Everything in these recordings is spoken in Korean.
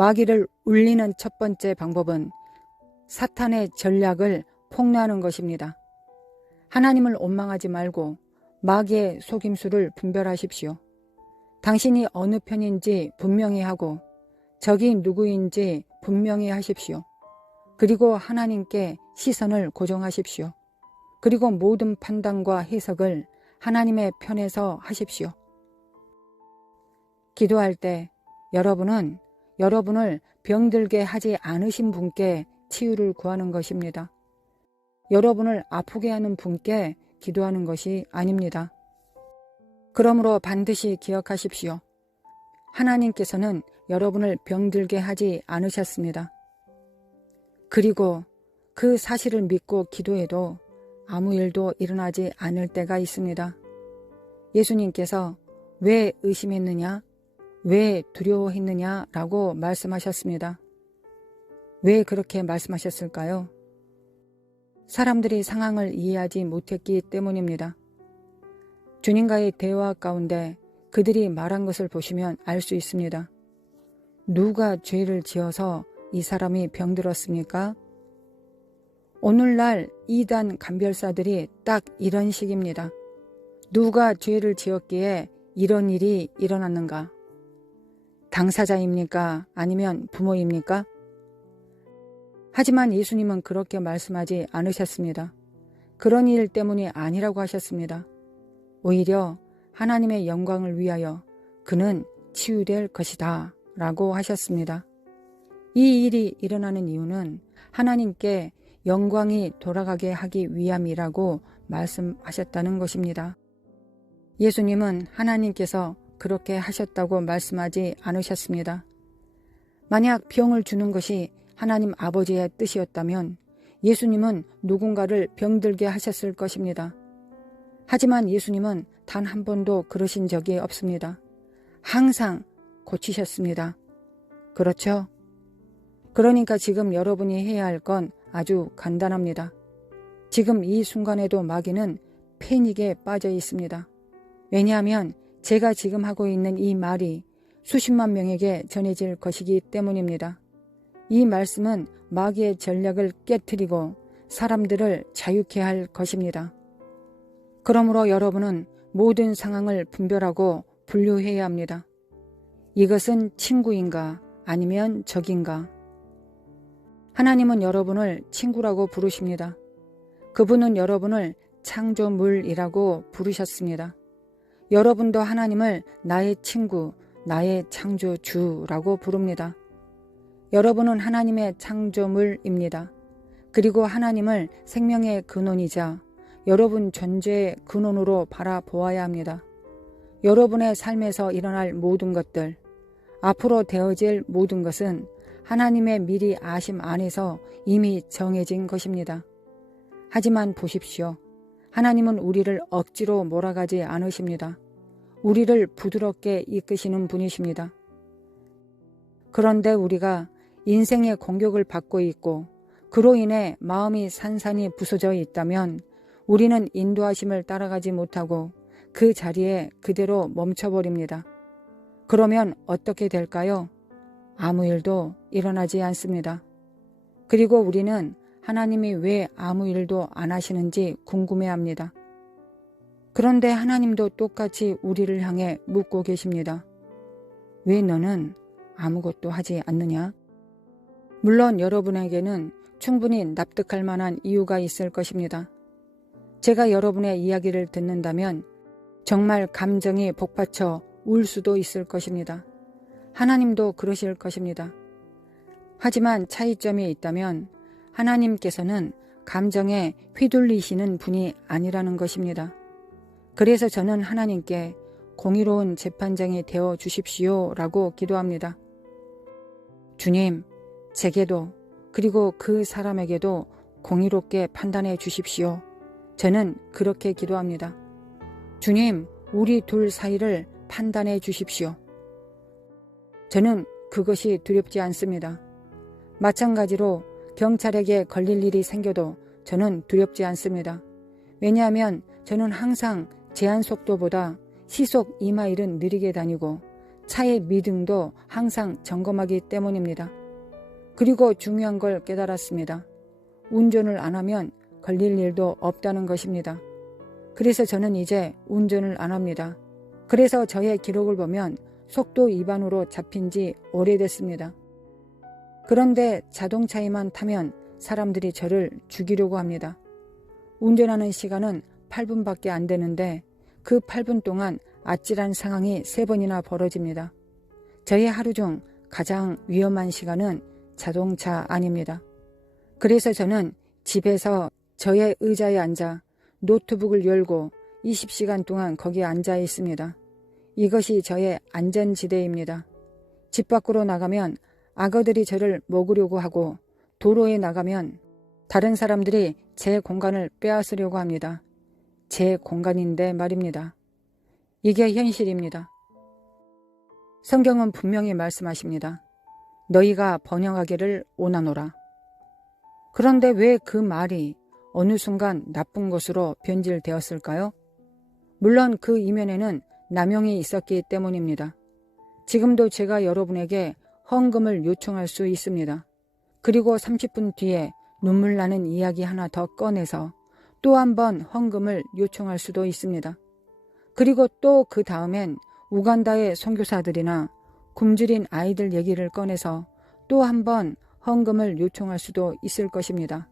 마귀를 울리는 첫 번째 방법은 사탄의 전략을 폭로하는 것입니다. 하나님을 원망하지 말고 마귀의 속임수를 분별하십시오. 당신이 어느 편인지 분명히 하고 적이 누구인지 분명히 하십시오. 그리고 하나님께 시선을 고정하십시오. 그리고 모든 판단과 해석을 하나님의 편에서 하십시오. 기도할 때 여러분은 여러분을 병들게 하지 않으신 분께 치유를 구하는 것입니다. 여러분을 아프게 하는 분께 기도하는 것이 아닙니다. 그러므로 반드시 기억하십시오. 하나님께서는 여러분을 병들게 하지 않으셨습니다. 그리고 그 사실을 믿고 기도해도 아무 일도 일어나지 않을 때가 있습니다. 예수님께서 왜 의심했느냐? 왜 두려워했느냐? 라고 말씀하셨습니다. 왜 그렇게 말씀하셨을까요? 사람들이 상황을 이해하지 못했기 때문입니다. 주님과의 대화 가운데 그들이 말한 것을 보시면 알 수 있습니다. 누가 죄를 지어서 이 사람이 병들었습니까? 오늘날 이단 간별사들이 딱 이런 식입니다. 누가 죄를 지었기에 이런 일이 일어났는가? 당사자입니까? 아니면 부모입니까? 하지만 예수님은 그렇게 말씀하지 않으셨습니다. 그런 일 때문이 아니라고 하셨습니다. 오히려 하나님의 영광을 위하여 그는 치유될 것이다 라고 하셨습니다. 이 일이 일어나는 이유는 하나님께 영광이 돌아가게 하기 위함이라고 말씀하셨다는 것입니다. 예수님은 하나님께서 그렇게 하셨다고 말씀하지 않으셨습니다. 만약 병을 주는 것이 하나님 아버지의 뜻이었다면 예수님은 누군가를 병들게 하셨을 것입니다. 하지만 예수님은 단 한 번도 그러신 적이 없습니다. 항상 고치셨습니다. 그렇죠? 그러니까 지금 여러분이 해야 할 건 아주 간단합니다. 지금 이 순간에도 마귀는 패닉에 빠져 있습니다. 왜냐하면 제가 지금 하고 있는 이 말이 수십만 명에게 전해질 것이기 때문입니다. 이 말씀은 마귀의 전략을 깨트리고 사람들을 자유케 할 것입니다. 그러므로 여러분은 모든 상황을 분별하고 분류해야 합니다. 이것은 친구인가 아니면 적인가? 하나님은 여러분을 친구라고 부르십니다. 그분은 여러분을 창조물이라고 부르셨습니다. 여러분도 하나님을 나의 친구, 나의 창조주라고 부릅니다. 여러분은 하나님의 창조물입니다. 그리고 하나님을 생명의 근원이자 여러분 존재의 근원으로 바라보아야 합니다. 여러분의 삶에서 일어날 모든 것들, 앞으로 되어질 모든 것은 하나님의 미리 아심 안에서 이미 정해진 것입니다. 하지만 보십시오. 하나님은 우리를 억지로 몰아가지 않으십니다. 우리를 부드럽게 이끄시는 분이십니다. 그런데 우리가 인생의 공격을 받고 있고 그로 인해 마음이 산산이 부서져 있다면 우리는 인도하심을 따라가지 못하고 그 자리에 그대로 멈춰버립니다. 그러면 어떻게 될까요? 아무 일도 일어나지 않습니다. 그리고 우리는 하나님이 왜 아무 일도 안 하시는지 궁금해합니다. 그런데 하나님도 똑같이 우리를 향해 묻고 계십니다. 왜 너는 아무것도 하지 않느냐? 물론 여러분에게는 충분히 납득할 만한 이유가 있을 것입니다. 제가 여러분의 이야기를 듣는다면 정말 감정이 복받쳐 울 수도 있을 것입니다. 하나님도 그러실 것입니다. 하지만 차이점이 있다면 하나님께서는 감정에 휘둘리시는 분이 아니라는 것입니다. 그래서 저는 하나님께 공의로운 재판장이 되어 주십시오 라고 기도합니다. 주님, 제게도 그리고 그 사람에게도 공의롭게 판단해 주십시오. 저는 그렇게 기도합니다. 주님, 우리 둘 사이를 판단해 주십시오. 저는 그것이 두렵지 않습니다. 마찬가지로 경찰에게 걸릴 일이 생겨도 저는 두렵지 않습니다. 왜냐하면 저는 항상 제한 속도보다 시속 2마일은 느리게 다니고 차의 미등도 항상 점검하기 때문입니다. 그리고 중요한 걸 깨달았습니다. 운전을 안 하면 걸릴 일도 없다는 것입니다. 그래서 저는 이제 운전을 안 합니다. 그래서 저의 기록을 보면 속도 위반으로 잡힌 지 오래됐습니다. 그런데 자동차에만 타면 사람들이 저를 죽이려고 합니다. 운전하는 시간은 8분밖에 안 되는데 그 8분 동안 아찔한 상황이 3번이나 벌어집니다. 저의 하루 중 가장 위험한 시간은 자동차 안입니다. 그래서 저는 집에서 저의 의자에 앉아 노트북을 열고 20시간 동안 거기에 앉아 있습니다. 이것이 저의 안전지대입니다. 집 밖으로 나가면 악어들이 저를 먹으려고 하고 도로에 나가면 다른 사람들이 제 공간을 빼앗으려고 합니다. 제 공간인데 말입니다. 이게 현실입니다. 성경은 분명히 말씀하십니다. 너희가 번영하기를 원하노라. 그런데 왜 그 말이 어느 순간 나쁜 것으로 변질되었을까요? 물론 그 이면에는 남용이 있었기 때문입니다. 지금도 제가 여러분에게 헌금을 요청할 수 있습니다. 그리고 30분 뒤에 눈물 나는 이야기 하나 더 꺼내서 또 한 번 헌금을 요청할 수도 있습니다. 그리고 또 그 다음엔 우간다의 선교사들이나 굶주린 아이들 얘기를 꺼내서 또 한 번 헌금을 요청할 수도 있을 것입니다.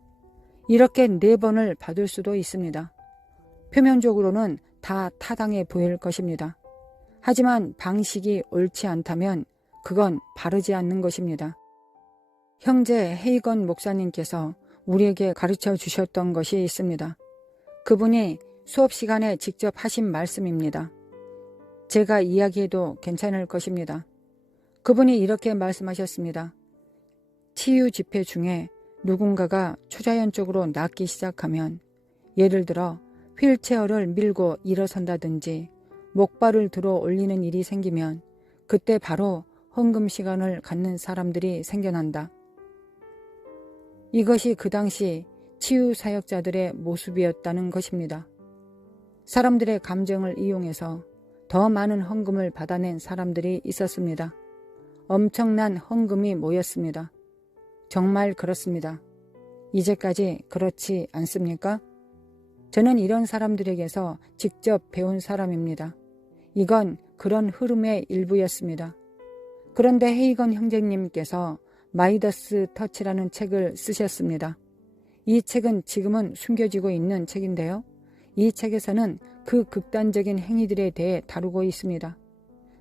이렇게 4번을 받을 수도 있습니다. 표면적으로는 다 타당해 보일 것입니다. 하지만 방식이 옳지 않다면 그건 바르지 않는 것입니다. 형제 헤이건 목사님께서 우리에게 가르쳐 주셨던 것이 있습니다. 그분이 수업 시간에 직접 하신 말씀입니다. 제가 이야기해도 괜찮을 것입니다. 그분이 이렇게 말씀하셨습니다. 치유 집회 중에 누군가가 초자연적으로 낫기 시작하면 예를 들어 휠체어를 밀고 일어선다든지 목발을 들어 올리는 일이 생기면 그때 바로 헌금 시간을 갖는 사람들이 생겨난다. 이것이 그 당시 치유 사역자들의 모습이었다는 것입니다. 사람들의 감정을 이용해서 더 많은 헌금을 받아낸 사람들이 있었습니다. 엄청난 헌금이 모였습니다. 정말 그렇습니다. 이제까지 그렇지 않습니까? 저는 이런 사람들에게서 직접 배운 사람입니다. 이건 그런 흐름의 일부였습니다. 그런데 헤이건 형제님께서 마이더스 터치라는 책을 쓰셨습니다. 이 책은 지금은 숨겨지고 있는 책인데요. 이 책에서는 그 극단적인 행위들에 대해 다루고 있습니다.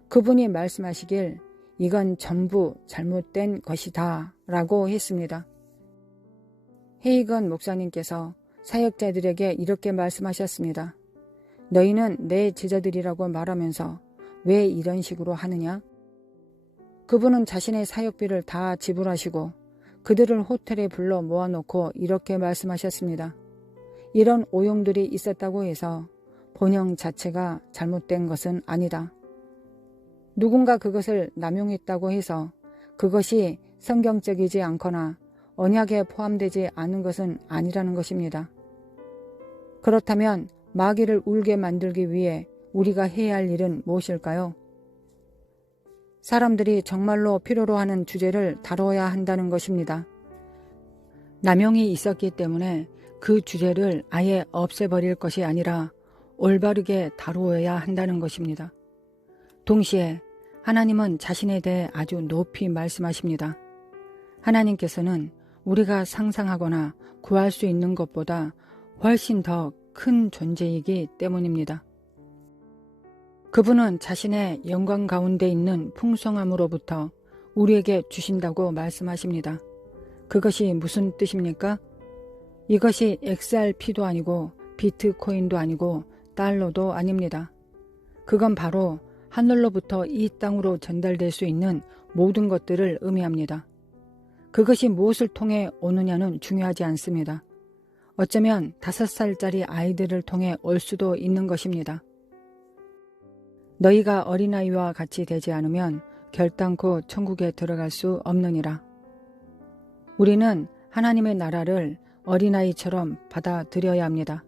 그분이 말씀하시길 이건 전부 잘못된 것이다 라고 했습니다. 헤이건 목사님께서 사역자들에게 이렇게 말씀하셨습니다. 너희는 내 제자들이라고 말하면서 왜 이런 식으로 하느냐? 그분은 자신의 사역비를 다 지불하시고 그들을 호텔에 불러 모아놓고 이렇게 말씀하셨습니다. 이런 오용들이 있었다고 해서 번영 자체가 잘못된 것은 아니다. 누군가 그것을 남용했다고 해서 그것이 성경적이지 않거나 언약에 포함되지 않은 것은 아니라는 것입니다. 그렇다면 마귀를 울게 만들기 위해 우리가 해야 할 일은 무엇일까요? 사람들이 정말로 필요로 하는 주제를 다뤄야 한다는 것입니다. 남용이 있었기 때문에 그 주제를 아예 없애버릴 것이 아니라 올바르게 다루어야 한다는 것입니다. 동시에 하나님은 자신에 대해 아주 높이 말씀하십니다. 하나님께서는 우리가 상상하거나 구할 수 있는 것보다 훨씬 더 큰 존재이기 때문입니다. 그분은 자신의 영광 가운데 있는 풍성함으로부터 우리에게 주신다고 말씀하십니다. 그것이 무슨 뜻입니까? 이것이 XRP도 아니고 비트코인도 아니고 달러도 아닙니다. 그건 바로 하늘로부터 이 땅으로 전달될 수 있는 모든 것들을 의미합니다. 그것이 무엇을 통해 오느냐는 중요하지 않습니다. 어쩌면 5살짜리 아이들을 통해 올 수도 있는 것입니다. 너희가 어린아이와 같이 되지 않으면 결단코 천국에 들어갈 수 없느니라. 우리는 하나님의 나라를 어린아이처럼 받아들여야 합니다.